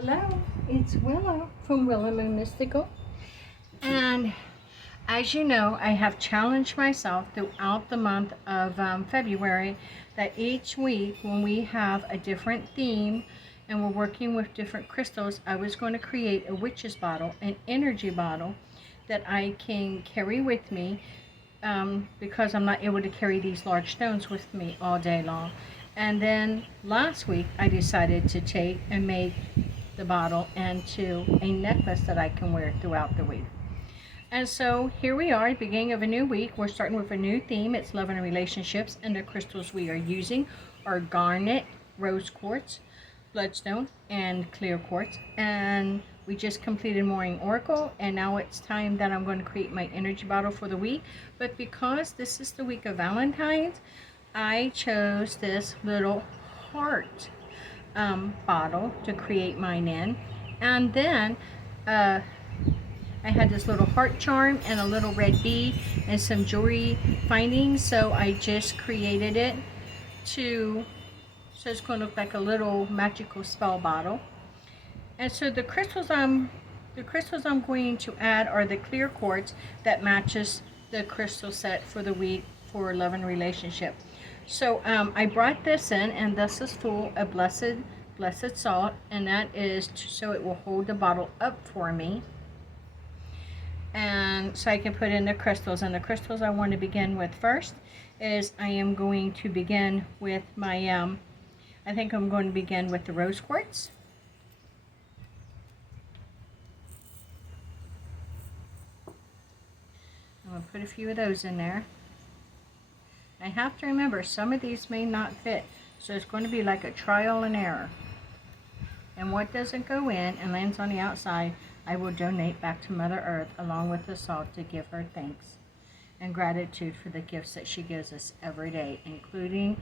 Hello, it's Willow from Willow Moon Mystical. And as you know, I have challenged myself throughout the month of February that each week when we have a different theme and we're working with different crystals, I was going to create a witch's bottle, an energy bottle that I can carry with me because I'm not able to carry these large stones with me all day long. And then last week I decided to take and make the bottle into a necklace that I can wear throughout the week. And so here we are, beginning of a new week. We're starting with a new theme. It's love and relationships, and the crystals we are using are garnet, rose quartz, bloodstone, and clear quartz. And we just completed morning oracle, and now it's time that I'm going to create my energy bottle for the week. But because this is the week of Valentine's, I chose this little heart bottle to create mine in. And then I had this little heart charm and a little red bead and some jewelry findings, so I just created it so it's going to look like a little magical spell bottle. And so the crystals I'm going to add are the clear quartz that matches the crystal set for the week for love and relationship. So I brought this in, and this is full of blessed salt, and that is so it will hold the bottle up for me, and so I can put in the crystals. And the crystals I want to begin with first is I am going to begin with my I think I'm going to begin with the rose quartz. I'm going to put a few of those in there. I have to remember some of these may not fit, so it's going to be like a trial and error. And what doesn't go in and lands on the outside, I will donate back to Mother Earth along with the salt to give her thanks and gratitude for the gifts that she gives us every day, including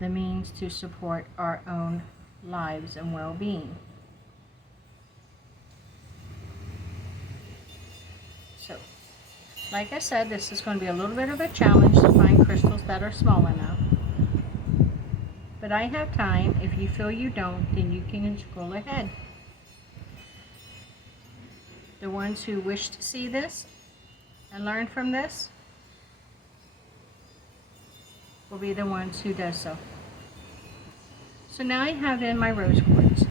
the means to support our own lives and well-being. So, like I said, this is going to be a little bit of a challenge to find crystals that are small enough. But I have time. If you feel you don't, then you can scroll ahead. The ones who wish to see this and learn from this will be the ones who does so. So now I have in my rose quartz.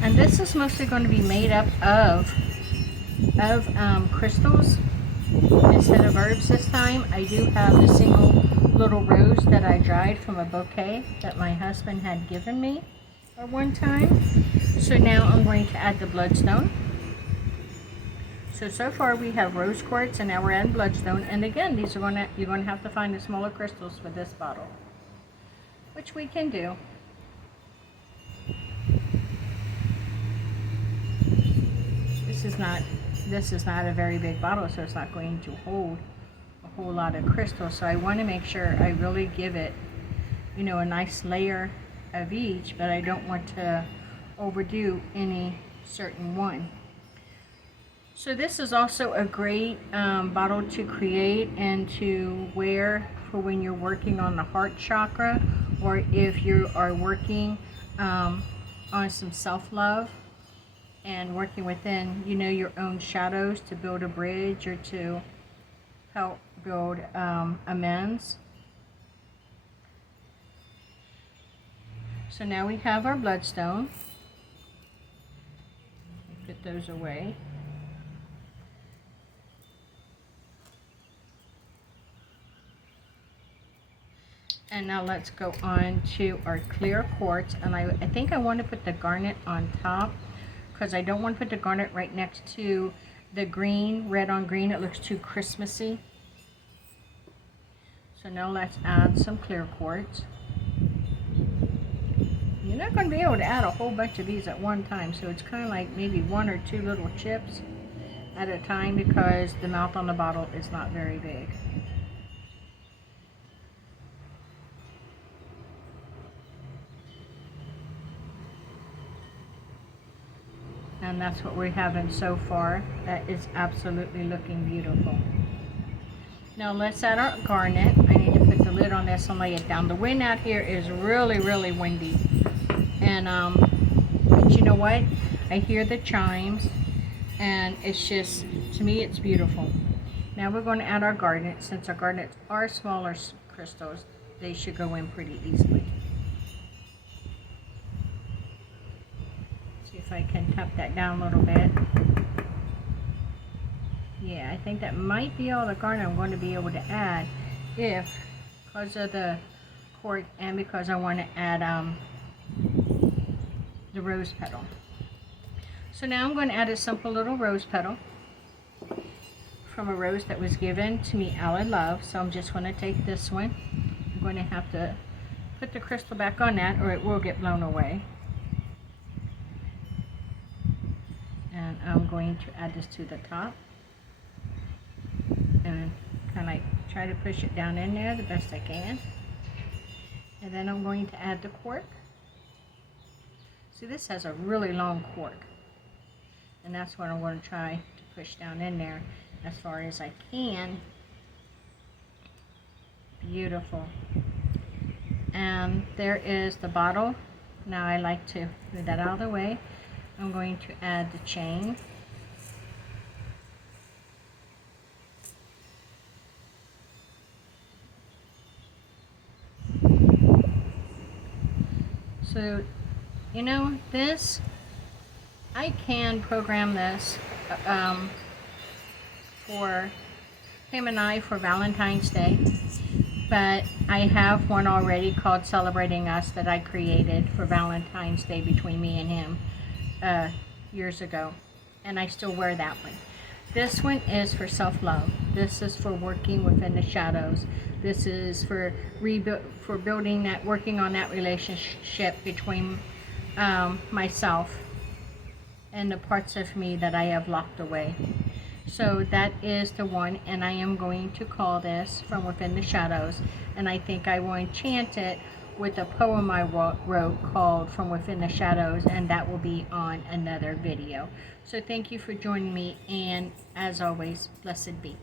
And this is mostly going to be made up of crystals instead of herbs this time. I do have the single little rose that I dried from a bouquet that my husband had given me at one time. So now I'm going to add the bloodstone. So far we have rose quartz, and now we're adding bloodstone. And again, these are you're going to have to find the smaller crystals for this bottle, which we can do. This is not a very big bottle, so it's not going to hold a whole lot of crystals. So I want to make sure I really give it, a nice layer of each, but I don't want to overdo any certain one. So this is also a great bottle to create and to wear for when you're working on the heart chakra, or if you are working on some self-love and working within, your own shadows to build a bridge or to help build amends. So now we have our bloodstone. Put those away. And now let's go on to our clear quartz. And I think I want to put the garnet on top, because I don't want to put the garnet right next to the green, red on green. It looks too Christmassy. So now let's add some clear quartz. You're not going to be able to add a whole bunch of these at one time, so it's kind of like maybe one or two little chips at a time, because the mouth on the bottle is not very big. And that's what we're having so far. That is absolutely looking beautiful. Now let's add our garnet. I need to put the lid on this and lay it down. The wind out here is really, really windy. And And but you know what? I hear the chimes, and it's just, to me, it's beautiful. Now we're going to add our garnet. Since our garnets are smaller crystals, they should go in pretty easily. See if I can tap that down a little bit. Yeah, I think that might be all the garnet I'm going to be able to add, if, because of the cork and because I want to add the rose petal. So now I'm going to add a simple little rose petal from a rose that was given to me out of love. So I'm just going to take this one. I'm going to have to put the crystal back on that, or it will get blown away. And I'm going to add this to the top and kind of like try to push it down in there the best I can. And then I'm going to add the cork. See, this has a really long cork, and that's what I'm going to try to push down in there as far as I can. Beautiful. And there is the bottle. Now I like to move that out of the way. I'm going to add the chain. So, you know, this, I can program this for him and I for Valentine's Day, but I have one already called Celebrating Us that I created for Valentine's Day between me and him years ago, and I still wear that one. This one is for self-love. This is for working within the shadows. This is for building that, working on that relationship between myself and the parts of me that I have locked away. So that is the one, and I am going to call this From Within the Shadows, and I think I will enchant it with a poem I wrote called From Within the Shadows, and that will be on another video. So thank you for joining me, and as always, blessed be.